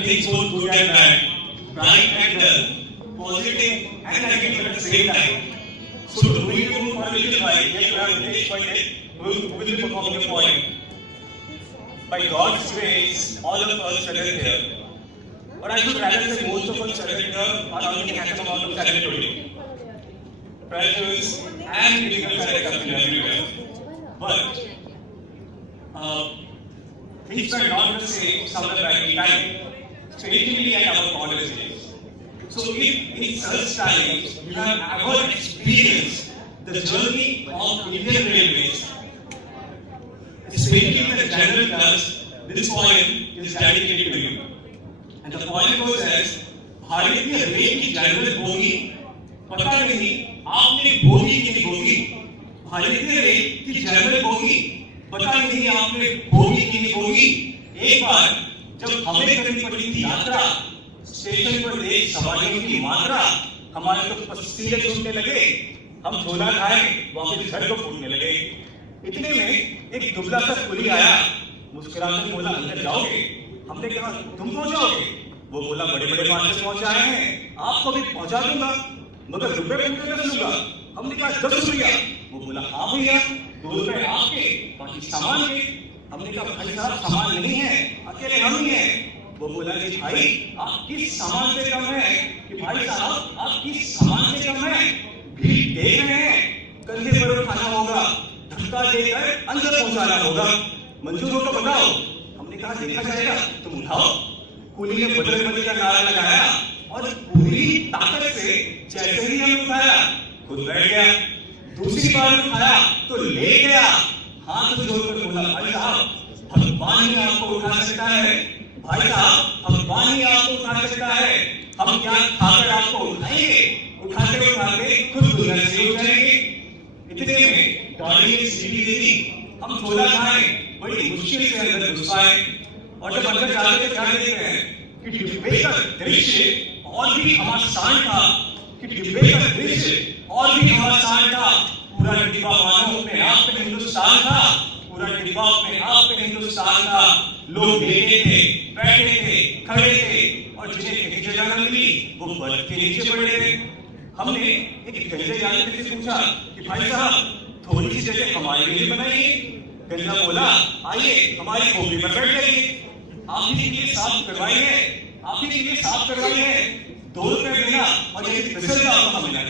have things both good and bad, bright and dull, positive and negative at the same time. So doing it for a little while, here you have Dinesh Pandit who will be performing a poem. By God's grace, all of us settled here. Or I should rather say most of us settled here are earning a handsome amount of salary today. Pressures and difficult circumstances everywhere. But things were not the same somewhere back in time, especially at our college days. So if in such times you have ever experienced the journey of Indian Railways, especially the general class, this poem is dedicated to you. And the poem goes as, भारतीय rail की general bogie, पता नहीं आपने bogie की नहीं bogie, भारतीय rail की general bogie, पता नहीं आपने बोगी की नहीं बोगी। एक बार जब हमें करनी पड़ी थी यात्रा, स्टेशन पर देख सवारियों की मात्रा, हमारे तो पसीने छूटने लगे, हम झोला खाए, वापस घर को फूटने लगे। इतने में एक दुबला सा कुली आया, मुस्कुराकर बोला अंदर जाओगे? हमने कहा तुम पहुंचाओगे? वो बोला बड़े बड़े मास्टर पहुंचाए हैं, आपको भी पहुंचा दूंगा, मगर रुपए पूरे दस लूंगा। हमने कहा 10 रुपया। वो बोला हाँ भैया, 2 रुपए आपके, बाकी सामान के। हमने कहा भाई साहब सामान नहीं है, अकेले हम ही हैं। वो बोला कि भाई आप किस सामान से कम है? कि भाई साहब आप किस सामान से कम है? भीड़ देख रहे हैं, कंधे पर उठाना होगा, धक्का देकर अंदर पहुंचाना होगा, मंजूर हो तो बताओ। हमने कहा देखा जाएगा, तुम उठाओ। कुली ने बजरंगबली का नारा लगाया और पूरी ताकत से जैसे ही हमने उठाया खुद बैठ गया। दूसरी बार उठाया तो ले गया, हाथ जोड़कर बोला भाई साहब भगवान ही आपको उठा सकता है, भाई साहब भगवान ही आपको उठा सकता है, हम क्या खाकर आपको उठाएंगे? उठाते उठाते खुद दुनिया से उठ जाएंगे। इतने में गाड़ी ने सीढ़ी दे दी, हम झोला खाए, बड़ी मुश्किल से अंदर घुस पाए। और जब अंदर जाते ध्यान देते हैं कि डिब्बे का दृश्य और भी आसान था, कि डिब्बे का दृश्य और भी आसान था। पूरा डिब्बा मानो अपने आप में हिंदुस्तान था, पूरा डिब्बा अपने आप में हिंदुस्तान था। लोग लेटे थे, बैठे थे, खड़े थे, और जिन्हें कहीं जगह न मिली वो बर्थ के नीचे पड़े थे। हमने एक गंजे यात्री से पूछा कि भाई साहब थोड़ी सी जगह हमारे लिए बनाइए। गंजा बोला आइए हमारी खोपड़ी पर बैठ जाइए, आप ही के लिए साफ करवाई है, आप ही के लिए साफ करवाई है, 2 रुपए देना और यदि फिसल जाओ तो हमें